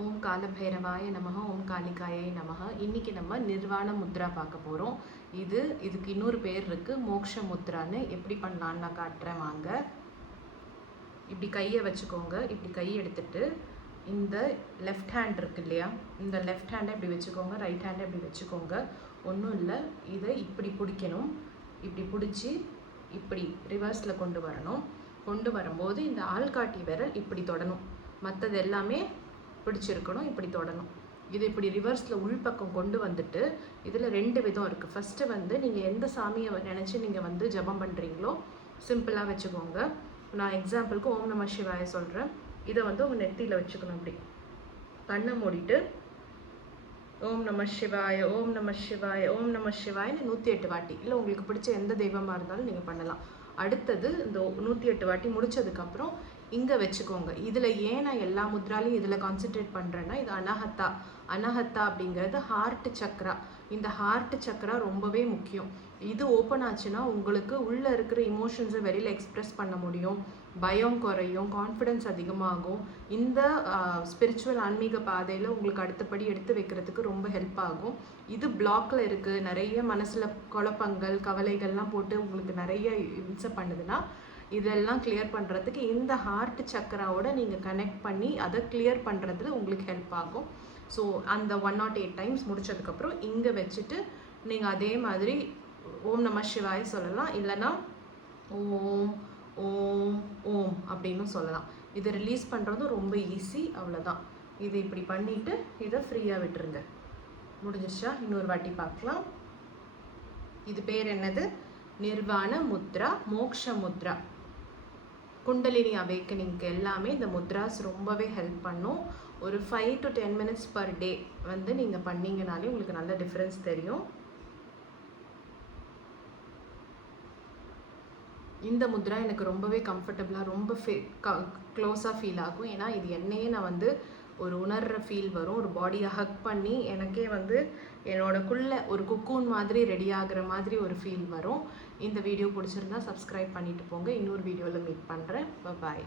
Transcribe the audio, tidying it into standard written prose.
ஓம் காலபைரவாய நமக, ஓம் காளிகாயை நமக. இன்னைக்கு நம்ம நிர்வாண முத்ரா பார்க்க போகிறோம். இதுக்கு இன்னொரு பேர் இருக்குது, மோக்ஷ முத்ரான்னு. எப்படி பண்ணலான்னு நான் காட்டுறேன் வாங்க. இப்படி கையை வச்சுக்கோங்க. இப்படி கையை எடுத்துட்டு இந்த லெஃப்ட் ஹேண்ட் இருக்கு இல்லையா, இந்த லெஃப்ட் ஹேண்டை இப்படி வச்சுக்கோங்க, ரைட் ஹேண்டை இப்படி வச்சுக்கோங்க. ஒன்றும் இல்லை, இதை இப்படி பிடிக்கணும். இப்படி பிடிச்சி இப்படி ரிவர்ஸில் கொண்டு வரணும். கொண்டு வரும்போது இந்த ஆள்காட்டி விரல் இப்படி தொடணும், மற்றது எல்லாமே பிடிச்சிருக்கணும், இப்படி தொடணும். இது இப்படி ரிவர்ஸில் உள்பக்கம் கொண்டு வந்துட்டு இதில் 2 விதம் இருக்குது. ஃபஸ்ட்டு வந்து நீங்கள் எந்த சாமியை நினச்சி நீங்கள் வந்து ஜபம் பண்ணுறீங்களோ சிம்பிளாக வச்சுக்கோங்க. நான் எக்ஸாம்பிளுக்கு ஓம் நம சிவாய சொல்கிறேன். இதை வந்து உங்கள் நெத்தியில் வச்சுக்கணும். இப்படி கண்ணை மூடிட்டு ஓம் நம சிவாய, ஓம் நம சிவாய, ஓம் நம சிவாயன்னு 108 வாட்டி, இல்லை உங்களுக்கு பிடிச்ச எந்த தெய்வமாக இருந்தாலும் நீங்கள் பண்ணலாம். அடுத்தது இந்த 108 வாட்டி முடித்ததுக்கப்புறம் இங்கே வச்சுக்கோங்க. இதில் ஏன் நான் எல்லா முத்ராலையும் இதில் கான்சென்ட்ரேட் பண்ணுறேன்னா, இது அனஹத்தா. அனஹத்தா அப்படிங்கிறது ஹார்ட் சக்ரா. இந்த ஹார்ட் சக்ரா ரொம்பவே முக்கியம். இது ஓப்பன் ஆச்சுன்னா உங்களுக்கு உள்ளே இருக்கிற இமோஷன்ஸை வெளியில் எக்ஸ்ப்ரெஸ் பண்ண முடியும், பயம் குறையும், கான்ஃபிடென்ஸ் அதிகமாகும். இந்த ஸ்பிரிச்சுவல் ஆன்மீக பாதையில் உங்களுக்கு அடுத்தபடி எடுத்து வைக்கிறதுக்கு ரொம்ப ஹெல்ப் ஆகும். இது பிளாக்கில் இருக்குது, நிறைய மனசில் குழப்பங்கள் கவலைகள்லாம் போட்டு உங்களுக்கு நிறைய இம்சை பண்ணுதுன்னா இதெல்லாம் கிளியர் பண்ணுறதுக்கு இந்த ஹார்ட் சக்கராவோட நீங்கள் கனெக்ட் பண்ணி அதை கிளியர் பண்ணுறதுல உங்களுக்கு ஹெல்ப் ஆகும். ஸோ அந்த 108 டைம்ஸ் முடித்ததுக்கப்புறம் இங்கே வச்சுட்டு நீங்கள் அதே மாதிரி ஓம் நம சிவாய சொல்லலாம், இல்லைனா ஓம் ஓம் ஓம் அப்படின்னு சொல்லலாம். இதை ரிலீஸ் பண்ணுறதும் ரொம்ப ஈஸி, அவ்வளோதான். இதை இப்படி பண்ணிவிட்டு இதை ஃப்ரீயாக விட்டுருங்க. முடிஞ்சிச்சா? இன்னொரு வாட்டி பார்க்கலாம். இது பேர் என்னது? நிர்வாண முத்ரா, மோக்ஷ முத்ரா. குண்டலினி அவேக்கனிங்க்கு எல்லாமே இந்த முத்ராஸ் ரொம்பவே ஹெல்ப் பண்ணும். ஒரு 5 to 10 minutes பர் டே வந்து நீங்கள் பண்ணிங்கனாலே உங்களுக்கு நல்ல டிஃப்ரென்ஸ் தெரியும். இந்த முத்ரா எனக்கு ரொம்பவே கம்ஃபர்டபுளாக, ரொம்ப க்ளோஸாக ஃபீல் ஆகும். ஏன்னா இது என்னையே நான் வந்து ஒரு உணர்கிற ஃபீல் வரும். ஒரு பாடியை ஹக் பண்ணி எனக்கே வந்து என்னோடக்குள்ளே ஒரு குக்கூன் மாதிரி ரெடி ஆகிற மாதிரி ஒரு ஃபீல் வரும். இந்த வீடியோ பிடிச்சிருந்தா சப்ஸ்கிரைப் பண்ணிட்டு போங்க. இன்னொரு வீடியோவில் மீட் பண்ணுறேன். பாய்.